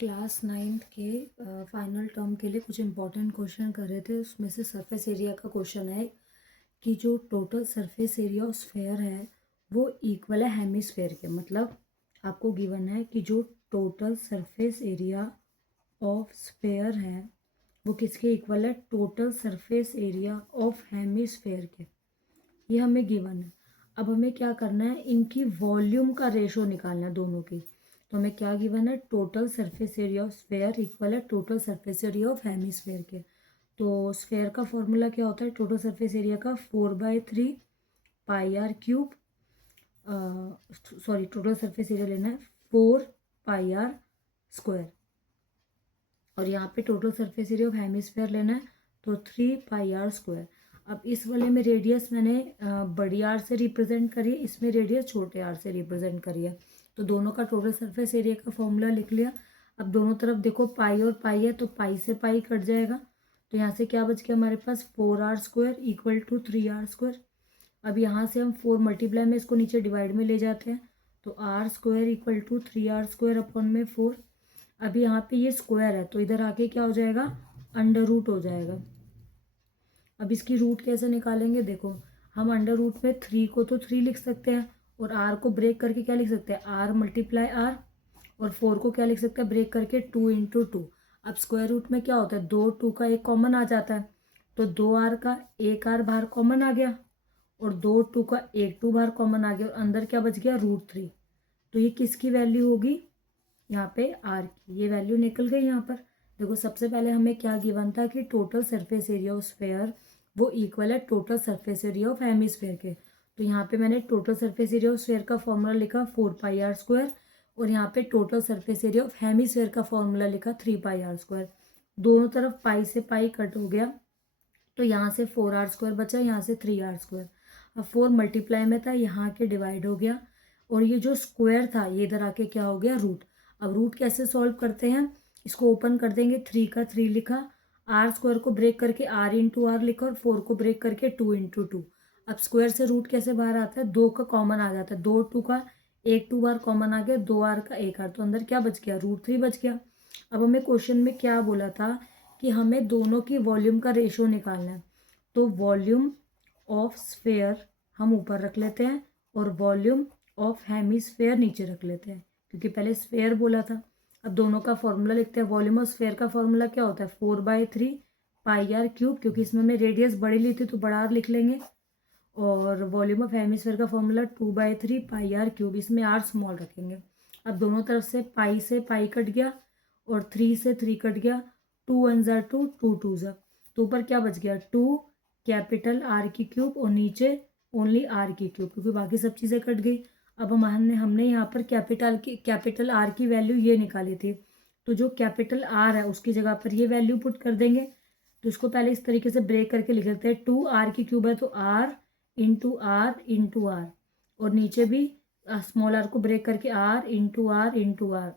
Class 9th के final term के लिए कुछ इंपॉर्टेंट क्वेश्चन कर रहे थे। उसमें से सरफेस एरिया का क्वेश्चन है कि जो total surface area of sphere है वो इक्वल है हेमिस्फेयर के। मतलब आपको गिवन है कि जो total surface area of sphere है वो किसके इक्वल है, total surface area of hemisphere के। ये हमें गिवन है। अब हमें क्या करना है, इनकी वॉल्यूम का रेशो निकालना है दोनों की। तो हमें क्या गिवन है, total surface area of sphere equal है total surface area of hemisphere के। तो स्फेयर का फॉर्मूला क्या होता है, टोटल सरफेस एरिया का 4/3 pi R cube, sorry total surface area लेना है 4 पाई आर स्क्वायर, और यहाँ पे total surface area of hemisphere लेना है तो 3 पाई आर स्क्वायर। अब इस वाले में रेडियस मैंने बड़ी आर से रिप्रेजेंट करी है, इसमें रेडियस छोटे आर से रिप्रेजेंट करी है। तो दोनों का टोटल सरफेस एरिया का फॉर्मूला लिख लिया। अब दोनों तरफ देखो पाई और पाई है तो पाई से पाई कट जाएगा। तो यहाँ से क्या बच गया हमारे पास, 4r square equal to 3r square. अब यहाँ से हम 4 मल्टीप्लाई में इसको नीचे डिवाइड में ले जाते हैं तो r square equal to 3r square upon में 4। अब यहाँ पे ये स्क्वायर है तो इधर आके क्या हो जाएगा, अंडर रूट हो जाएगा। अब इसकी रूट कैसे निकालेंगे, देखो हम अंडर रूट में 3 को तो 3 लिख सकते हैं और r को ब्रेक करके क्या लिख सकते हैं, r मल्टीप्लाई r, और 4 को क्या लिख सकते हैं ब्रेक करके 2 इंटू 2। अब स्क्वायर रूट में क्या होता है, 2 2 का एक कॉमन आ जाता है तो 2r का एक r बाहर कॉमन आ गया और 2 2 का एक 2 बाहर कॉमन आ गया और अंदर क्या बच गया, √3। तो ये किसकी वैल्यू होगी, यहाँ पे r की, ये वैल्यू निकल गई यहाँ पर। देखो सबसे पहले हमें क्या गिवन था कि total surface area of sphere वो इक्वल है total surface area of hemisphere के। तो यहाँ पे मैंने total surface area of sphere का फॉर्मूला लिखा 4 पाई आर स्क्वायर, और यहाँ पे total surface area of hemisphere का फॉर्मूला लिखा 3 पाई आर स्क्वायर। दोनों तरफ पाई से पाई कट हो गया तो यहाँ से 4r स्क्वायर बचा, यहाँ से 3r स्क्वायर। अब 4 मल्टीप्लाई में था, यहाँ के डिवाइड हो गया, और ये जो स्क्वायर था ये इधर आके क्या हो गया, रूट। अब रूट कैसे सॉल्व करते हैं, इसको ओपन कर देंगे, 3 का 3 लिखा, r स्क्वायर को ब्रेक करके r इंटू आर लिखा और 4 को ब्रेक करके 2 इंटू 2। अब स्क्वायर से रूट कैसे बाहर आता है, 2 का कॉमन आ जाता है, 2 2 का एक 2 बार कॉमन आ गया, 2r का एक r, तो अंदर क्या बच गया, √3 बच गया। अब हमें क्वेश्चन में क्या बोला था कि हमें दोनों की वॉल्यूम का रेशो निकालना है। तो वॉल्यूम ऑफ स्फेयर हम ऊपर रख लेते हैं और वॉल्यूम ऑफ हेमिस्फेयर नीचे रख लेते हैं, क्योंकि पहले स्फेयर बोला था। अब दोनों का फॉर्मूला लिखते हैं। वॉल्यूम ऑफ स्फेयर का फॉर्मूला क्या होता है, 4/3 पाई आर क्यूब, क्योंकि इसमें हमने रेडियस बड़ी ली थी तो बड़ा आर लिख लेंगे। और वॉल्यूम ऑफ हेमिस्फेयर का फॉर्मूला 2/3 पाई आर क्यूब, इसमें आर स्मॉल रखेंगे। अब दोनों तरफ से पाई कट गया और 3 से 3 कट गया, 2 1 ज़ा 2, 2 2 ज़ा, तो ऊपर क्या बच गया, 2 कैपिटल आर की क्यूब और नीचे ओनली आर की क्यूब, क्योंकि बाकी सब चीज़ें कट गई। अब हमने यहाँ पर कैपिटल आर की वैल्यू ये निकाली थी, तो जो कैपिटल आर है उसकी जगह पर ये वैल्यू पुट कर देंगे। तो इसको पहले इस तरीके से ब्रेक करके लिख लेते हैं, 2 आर की क्यूब है तो R into R into R, और नीचे भी स्मॉल आर को ब्रेक करके R into R into R.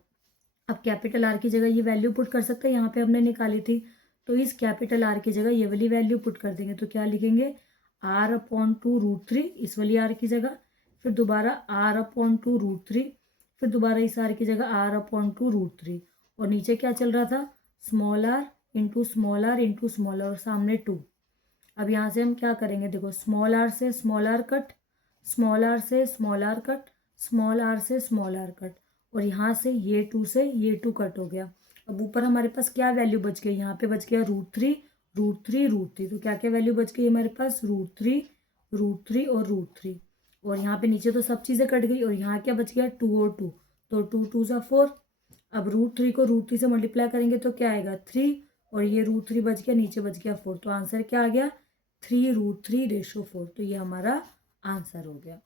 अब कैपिटल आर की जगह ये वैल्यू पुट कर सकते हैं, यहाँ पे हमने निकाली थी, तो इस कैपिटल आर की जगह ये वाली वैल्यू पुट कर देंगे। तो क्या लिखेंगे, r/2 √3 इस वाली आर की जगह, फिर दोबारा r/2 √3, फिर दोबारा इस आर की जगह r/2 √3, और नीचे क्या चल रहा था, small R into small R into small R, और सामने 2। अब यहाँ से हम क्या करेंगे, देखो स्मॉल आर से small R cut, small R से small R cut, small R से स्मॉल आर कट, और यहाँ से ये 2 से ये 2 कट हो गया। अब ऊपर हमारे पास क्या वैल्यू बच गई, यहाँ पे बच गया √3 √3 √3। तो क्या क्या वैल्यू बच गई हमारे पास, √3 √3 और √3, और यहाँ पे नीचे तो सब चीज़ें कट गई, और यहाँ क्या बच गया, 2 और 2, तो 2 2 ज़ा 4। अब √3 को √3 से मल्टीप्लाई करेंगे तो क्या आएगा, 3, और ये √3 बच गया, नीचे बच गया 4, तो आंसर क्या आ गया, 3 √3 रेशो 4। तो ये हमारा आंसर हो गया।